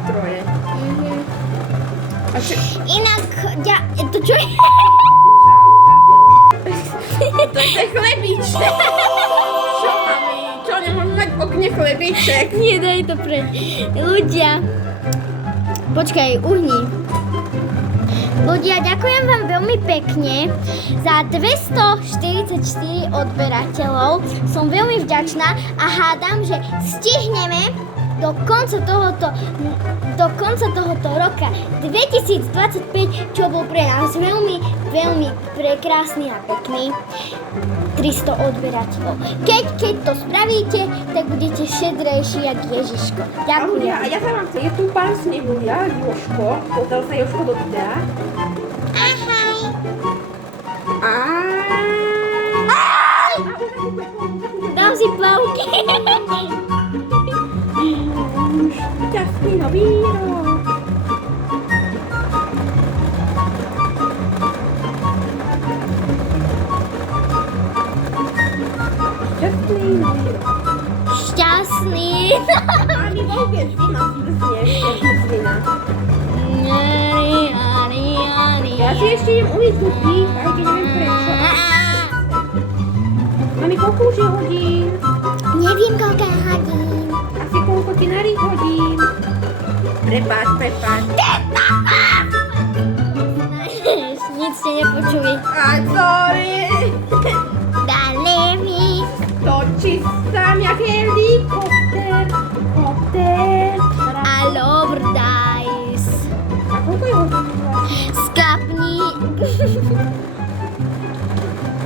ohňostroje. A čo? Inak, to čo je? To je chlebíček. Čo, mami? Čo, nemôžem mať v okne chlebíček? Nie, daj to preč. Ľudia. Počkaj, uhni. Ľudia, ďakujem vám veľmi pekne za 244 odberateľov. Som veľmi vďačná a hádam, že stihneme do konca tohoto roka 2025, čo bol pre nás veľmi, veľmi prekrásny a pekný. 300 odberateľov. Keď to spravíte, tak budete šedrejší jak Ježiško. Ďakujem. A ja sa vám chcem, je tu pán Snehulia, Jožko. Pozdrav sa Jožko do videa. Ahoj. Dám si plavky. Šťastný nový rok. Šťastný nový rok. Šťastný. Mami, vôbec vina zmrzne, Ja si ešte idem umyť zuby, aj keď neviem prečo. Mami, koľko už je hodín? Neviem, koľko je hodín. Asi koľko ti narých hodín? Prepáč. Nic ste nepočuli. Sorry. Dali mi. Točí sa jak helikopter. I love dice. A koľko je hodín? Sklapni.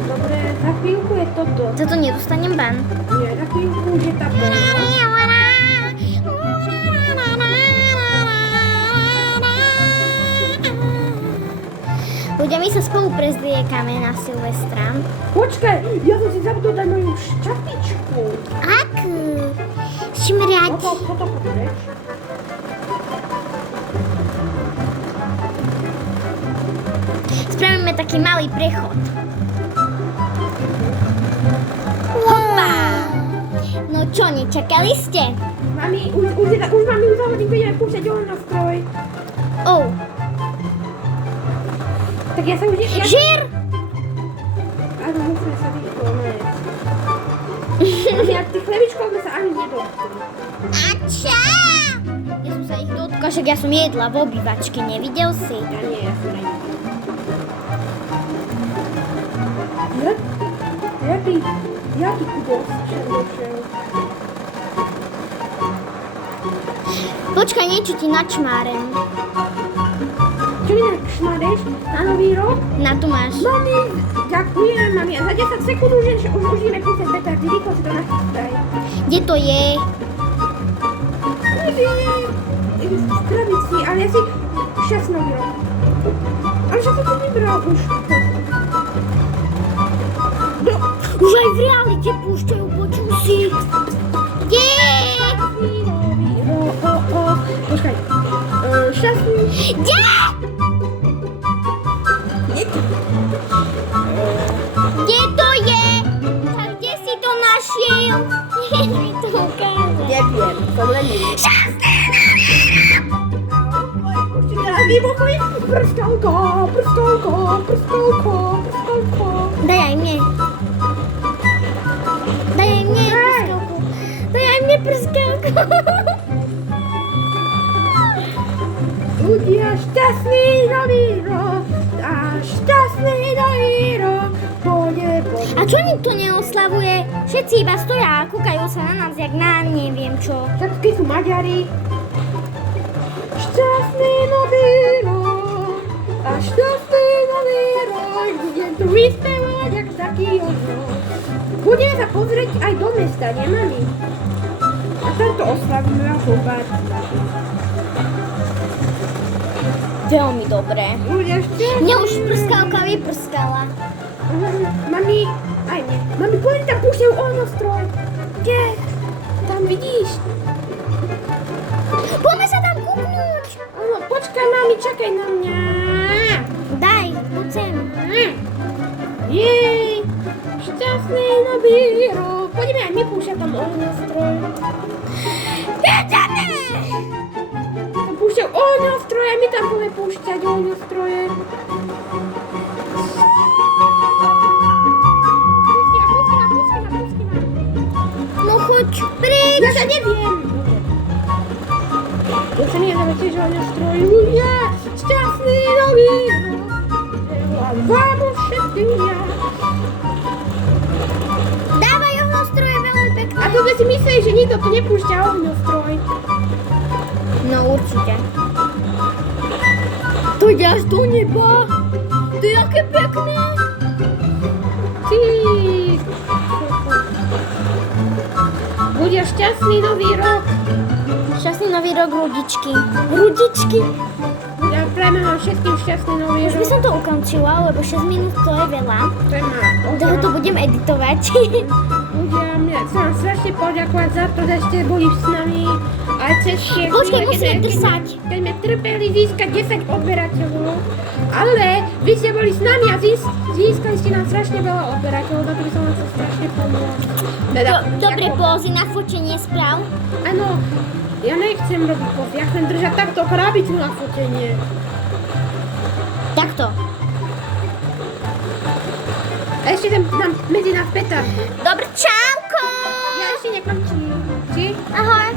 Dobre, za chvíľku je toto. Za to nedostanem ban. Nie, za chvíľku už je tá polka. Ľudia, my sa spolu prezliekame na Silvestra. Počkaj, ja som si zabudol dať moju šťastičku. Akú? Šmrať. Toto preč. Spravíme taký malý prechod. Hopa! No čo, nečakali ste? Mami, už mami zahodím, keď ideme púšťať ohňostroj. Oh, Tak ja sa už... žir! Áno, musíme sa vykonať. Mami, a tých chlebičkov sme sa ani nedotkli. Ača! Ja som sa ich dotkla, však ja som jedla v obývačke, nevidel si? Ja nie, ja som nevidel. Jaký kubos došiel? Počkaj, niečo ti načmárem. Čo mi našmareš na nový rok? Na tu máš. Mami, ďakujem, mami. A za 10 sekúnd už ideme púšťať petardy. Rýchlo si to nachystaj. Kde to je? Neviem. V krabici, ale ja si... Šťastný nový rok. Ale že to tu vybral už. Už aj v realite púšťajú, počuj si. Kde? Šťastný nový rok. Počkaj. Šťastný... Kde? Kde to je? Tak kde si to našiel? Vieš mi to ukázať. Neviem, som lenivý. Šťastný! Ešte teraz vybuchuj. Prskalko. Daj aj mne. Daj aj mne prskavku. Ľudia, šťastný nový rok. A šťastný nový rok. Pôjde. A čo nikto neoslavuje? Všetci iba stoja a kúkajú sa na nás, jak na neviem čo. Všetky sú Maďari. Šťastný nový rok. A šťastný nový rok. Budem tu vyspevať, jak taký otrok. Budeme sa pozrieť aj do mesta, nie mami? A tento oslavíme a pobať. Veľmi dobré. Ľudia, šťastný. Mne už prskavka vyprskala. Mami, aj nie. Mami, poďme tam púšťajú ohňostroj. Kde? Tam vidíš. Poďme sa tam kúknúť. Áno, počkaj, mami, čakaj na mňa. Daj, poď sem. Jej, šťastný nový rok. Poďme aj my púšťať tam ohňostroj. Ideme! To Ohňostroje, mi tam bude púšťať ohňostroje. Pusti ma. No choď preč. Ja sa neviem. Ja sa nedáme tiež ohňostroj. Ja, šťastný nový rok. Želám vám všetkým ja. Dávaj ohňostroje veľmi pekné. A to by si mysleli, že nikto tu nepúšťa ohňostroj. No určite. To ide až do neba. To je aké pekné. Ty. Bude šťastný nový rok. Šťastný nový rok, ľudičky. Ľudičky. Ja prajme vám všetkým šťastný nový Už by rok. som to ukončila, lebo 6 minút to je veľa. Toho to budem editovať. Ľudia, mňa chcem vám strašne poďakovať za to, že ste boli s nami aj cez všetky. Počkaj, musíme drsať. Keď sme trpeli získať 10 odberateľov, ale vy ste boli s nami a získali ste nám strašne veľa odberateľov, za to by som vám sa strašne pomohla. Dobre pózy na fotenie správ. Áno, ja nechcem robiť pózy, ja chcem držať takto krabicu na fotenie. Takto. A ešte tam medzi nás petardy. Dobre, čauko. Ja ešte nekončím. Či? Ahoj.